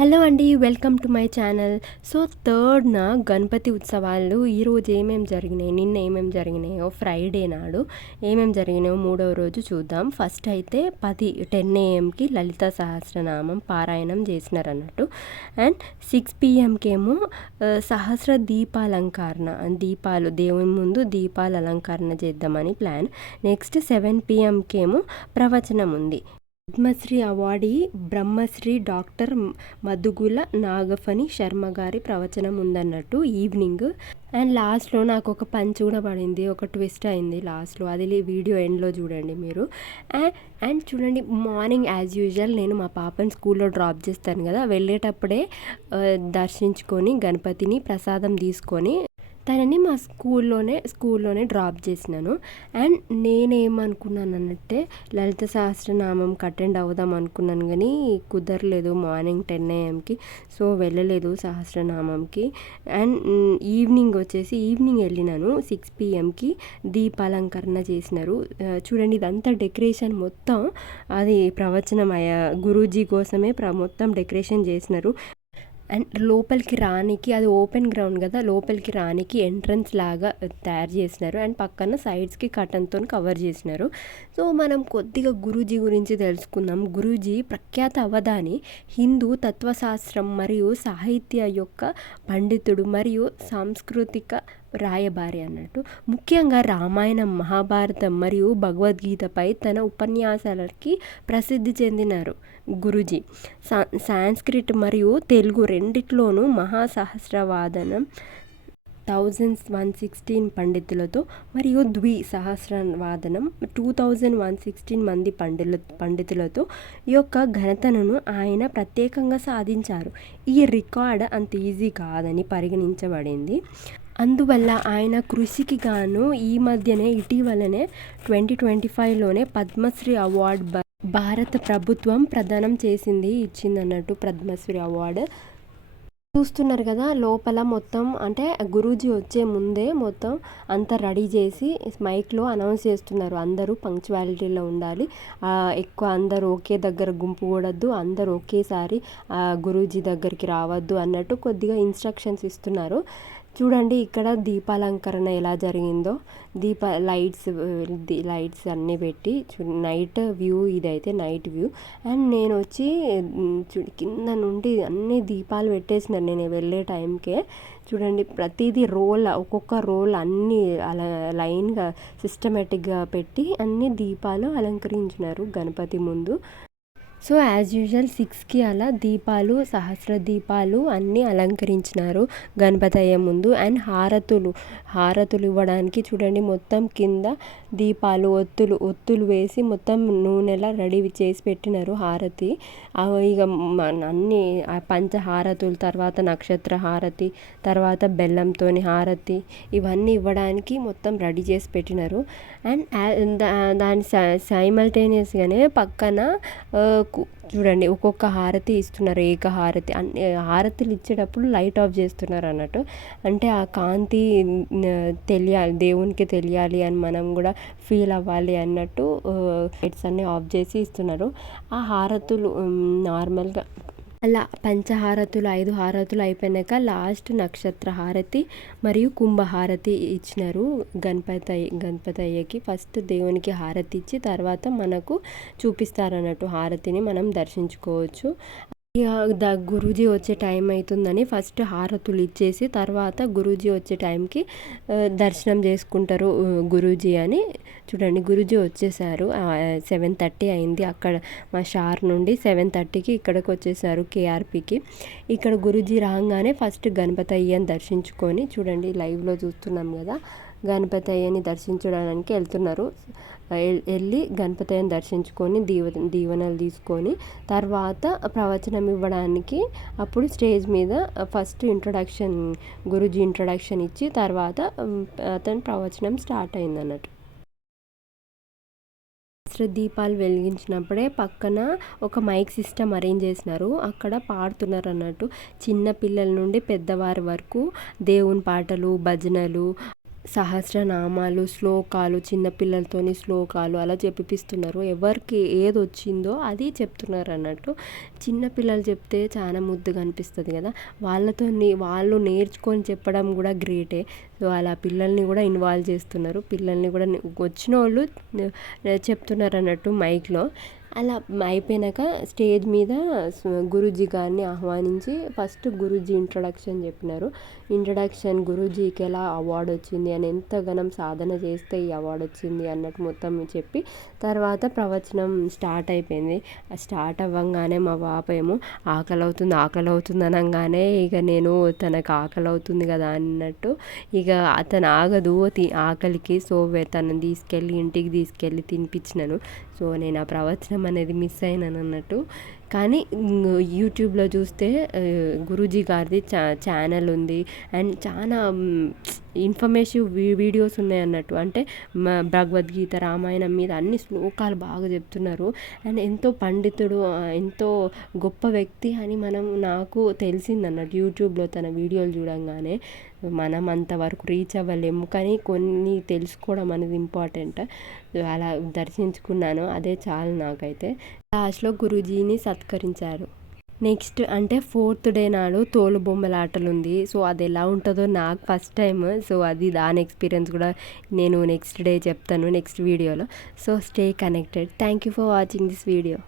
Hello అండి, welcome to my channel. So థర్డ్న గణపతి ఉత్సవాలు ఈరోజు ఏమేమి జరిగినాయి, నిన్న ఏమేమి జరిగినాయో, ఫ్రైడే నాడు ఏమేమి జరిగినాయో మూడవ రోజు చూద్దాం. ఫస్ట్ అయితే 10 AM లలిత సహస్రనామం పారాయణం చేసినారు అన్నట్టు. అండ్ 6 PM ఏమో సహస్ర దీపాలంకరణ, దీపాలు దేవుని ముందు దీపాల అలంకరణ చేద్దామని ప్లాన్. నెక్స్ట్ 7 PM ఏమో ప్రవచనం ఉంది. పద్మశ్రీ అవార్డీ బ్రహ్మశ్రీ డాక్టర్ మధుగుల నాగఫణి శర్మ గారి ప్రవచనం ఉందన్నట్టు ఈవినింగ్. అండ్ లాస్ట్లో నాకు ఒక పంచ్ కూడా పడింది, ఒక ట్విస్ట్ అయింది లాస్ట్లో, అది వీడియో ఎండ్లో చూడండి మీరు. అండ్ చూడండి, మార్నింగ్ యాజ్ యూజువల్ నేను మా పాపని స్కూల్లో డ్రాప్ చేస్తాను కదా, వెళ్ళేటప్పుడే దర్శించుకొని గణపతిని ప్రసాదం తీసుకొని తనని మా స్కూల్లోనే డ్రాప్ చేసినాను. అండ్ నేనేమనుకున్నాను అన్నట్టే లలిత సహస్రనామం అటెండ్ అవుదాం అనుకున్నాను, కానీ కుదరలేదు మార్నింగ్ 10 AM. సో వెళ్ళలేదు సహస్రనామంకి. అండ్ ఈవినింగ్ వెళ్ళినాను 6 PM దీపాలంకరణ చేసినారు. చూడండి, ఇదంతా డెకరేషన్ మొత్తం అది ప్రవచనం గురూజీ కోసమే మొత్తం డెకరేషన్ చేసినారు. అండ్ లోపలికి రానికి, అది ఓపెన్ గ్రౌండ్ కదా, లోపలికి రానికి ఎంట్రన్స్ లాగా తయారు చేసినారు. అండ్ పక్కన సైడ్స్కి కటన్తో కవర్ చేసినారు. సో మనం కొద్దిగా గురూజీ గురించి తెలుసుకుందాం. గురూజీ ప్రఖ్యాత అవధాని, హిందూ తత్వశాస్త్రం మరియు సాహిత్య యొక్క పండితుడు మరియు సాంస్కృతిక రాయబారి అన్నట్టు. ముఖ్యంగా రామాయణం, మహాభారతం మరియు భగవద్గీతపై తన ఉపన్యాసాలకి ప్రసిద్ధి చెందినారు గురూజీ. సాంస్క్రిట్ మరియు తెలుగు రెండిట్లోనూ మహాసహస్రవాదనం 1116 పండితులతో మరియు సహస్రవాదనం 2116 మంది పండితులతో ఈ యొక్క ఘనతను ఆయన ప్రత్యేకంగా సాధించారు. ఈ రికార్డ్ అంత ఈజీ కాదని పరిగణించబడింది. అందువల్ల ఆయన కృషికి గాను ఇటీవలనే 2025లోనే పద్మశ్రీ అవార్డు భారత ప్రభుత్వం ప్రదానం ఇచ్చిందన్నట్టు పద్మశ్రీ అవార్డు. చూస్తున్నారు కదా, లోపల మొత్తం అంటే గురూజీ వచ్చే ముందే మొత్తం అంతా రెడీ చేసి మైక్లో అనౌన్స్ చేస్తున్నారు, అందరూ పంక్చువాలిటీలో ఉండాలి, ఎక్కువ అందరూ ఒకే దగ్గర గుంపు కూడద్దు, అందరూ ఒకేసారి గురూజీ దగ్గరికి రావద్దు అన్నట్టు కొద్దిగా ఇన్స్ట్రక్షన్స్ ఇస్తున్నారు. చూడండి, ఇక్కడ దీపాలంకరణ ఎలా జరిగిందో, లైట్స్ అన్నీ పెట్టి నైట్ వ్యూ, ఇదైతే నైట్ వ్యూ. అండ్ నేను వచ్చి కింద నుండి అన్ని దీపాలు పెట్టేసినారు నేను వెళ్ళే టైంకే. చూడండి, ప్రతిదీ ఒక్కొక్క రోల్ అన్నీ అలా లైన్గా సిస్టమేటిక్గా పెట్టి అన్ని దీపాలు అలంకరించినారు గణపతి ముందు. సో యాజ్ యూజువల్ 6కి అలా సహస్ర దీపాలు అన్నీ అలంకరించినారు గణపతయ్య ముందు. అండ్ హారతులు ఇవ్వడానికి చూడండి, మొత్తం కింద దీపాలు ఒత్తులు వేసి మొత్తం నూనెలా రెడీ చేసి పెట్టినారు హారతి. ఇక అన్నీ పంచహారతులు, తర్వాత నక్షత్ర హారతి, తర్వాత బెల్లంతోని హారతి, ఇవన్నీ ఇవ్వడానికి మొత్తం రెడీ చేసి పెట్టినారు. అండ్ దాని సైమల్టేనియస్గానే పక్కన చూడండి ఒక్కొక్క హారతి ఇస్తున్నారు, ఏకహారతి. అన్ని హారతులు ఇచ్చేటప్పుడు లైట్ ఆఫ్ చేస్తున్నారు అన్నట్టు. అంటే ఆ కాంతి తెలియాలి, దేవునికి తెలియాలి అని మనం కూడా ఫీల్ అవ్వాలి అన్నట్టు లైట్స్ అన్నీ ఆఫ్ చేసి ఇస్తున్నారు. ఆ హారతులు నార్మల్గా అలా పంచహారతులు 5 హారతులు అయిపోయినాక లాస్ట్ నక్షత్ర హారతి మరియు కుంభహారతి ఇచ్చినారు గణపతయ్యకి. ఫస్ట్ దేవునికి హారతి ఇచ్చి తర్వాత మనకు చూపిస్తారన్నట్టు హారతిని మనం దర్శించుకోవచ్చు. ఇక గురూజీ వచ్చే టైం అవుతుందని ఫస్ట్ హారతులు ఇచ్చేసి తర్వాత గురూజీ వచ్చే టైంకి దర్శనం చేసుకుంటారు గురూజీ అని. చూడండి, గురూజీ వచ్చేసారు. 7:30 అయింది అక్కడ మా షార్ నుండి. 7:30కి ఇక్కడికి వచ్చేసారు కేఆర్పికి. ఇక్కడ గురూజీ రాగానే ఫస్ట్ గణపతయ్యని దర్శించుకొని, చూడండి లైవ్లో చూస్తున్నాం కదా, గణపతయ్యని దర్శించడానికి వెళ్తున్నారు. వెళ్ళి గణపతయ్యని దర్శించుకొని దీవెనలు తీసుకొని తర్వాత ప్రవచనం ఇవ్వడానికి అప్పుడు స్టేజ్ మీద ఫస్ట్ గురూజీ ఇంట్రడక్షన్ ఇచ్చి తర్వాత అతని ప్రవచనం స్టార్ట్ అయింది అన్నట్టు. దీపాలు వెలిగించినప్పుడే పక్కన ఒక మైక్ సిస్టమ్ అరేంజ్ చేసినారు, అక్కడ పాడుతున్నారు అన్నట్టు. చిన్న పిల్లల నుండి పెద్దవారి వరకు దేవుని పాటలు, భజనలు, సహస్రనామాలు, శ్లోకాలు, చిన్నపిల్లలతోని శ్లోకాలు అలా చెప్పిస్తున్నారు. ఎవరికి ఏది వచ్చిందో అది చెప్తున్నారు అన్నట్టు. చిన్నపిల్లలు చెప్తే చాలా ముద్దుగా అనిపిస్తుంది కదా, వాళ్ళు నేర్చుకొని చెప్పడం కూడా గ్రేటే. సో అలా పిల్లల్ని కూడా ఇన్వాల్వ్ చేస్తున్నారు, పిల్లల్ని కూడా వచ్చిన వాళ్ళు చెప్తున్నారు అన్నట్టు మైక్లో. అలా అయిపోయినాక స్టేజ్ మీద గురూజీ గారిని ఆహ్వానించి ఫస్ట్ గురూజీ ఇంట్రడక్షన్ చెప్పినారు. ఇంట్రడక్షన్ గురూజీకి ఎలా అవార్డు వచ్చింది అని, ఎంతగానం సాధన చేస్తే ఈ అవార్డు వచ్చింది అన్నట్టు మొత్తం చెప్పి తర్వాత ప్రవచనం స్టార్ట్ అయిపోయింది. స్టార్ట్ అవ్వగానే మా పాప ఏమో ఆకలి అవుతుంది అనగానే ఇక నేను తనకు ఆకలి అవుతుంది కదా అన్నట్టు ఇక అతను ఆగదు ఆకలికి. సో తనని ఇంటికి తీసుకెళ్ళి తినిపించినాను. సో నేను ఆ ప్రవచనం అనేది మిస్ అయినాను అన్నట్టు. కానీ యూట్యూబ్లో చూస్తే గురూజీ గారిది ఛానల్ ఉంది అండ్ చాలా ఇన్ఫర్మేటివ్ వీడియోస్ ఉన్నాయి అన్నట్టు. అంటే భగవద్గీత, రామాయణం మీద అన్ని శ్లోకాలు బాగా చెప్తున్నారు. అండ్ ఎంతో పండితుడు, ఎంతో గొప్ప వ్యక్తి అని నాకు తెలిసింది అన్నట్టు యూట్యూబ్లో తన వీడియోలు చూడంగానే. మనం అంతవరకు రీచ్ అవ్వలేము, కానీ కొన్ని తెలుసుకోవడం అనేది ఇంపార్టెంట్. అలా దర్శించుకున్నాను, అదే చాలు నాకైతే. లాస్ట్లో గురూజీని సత్కరించారు. నెక్స్ట్ అంటే 4th డే నాడు తోలుబొమ్మలాటలు ఉంది. సో అది ఎలా ఉంటుందో నాకు ఫస్ట్ టైం. సో దాని ఎక్స్పీరియన్స్ కూడా నేను నెక్స్ట్ డే చెప్తాను నెక్స్ట్ వీడియోలో. So stay connected. Thank you for watching this video.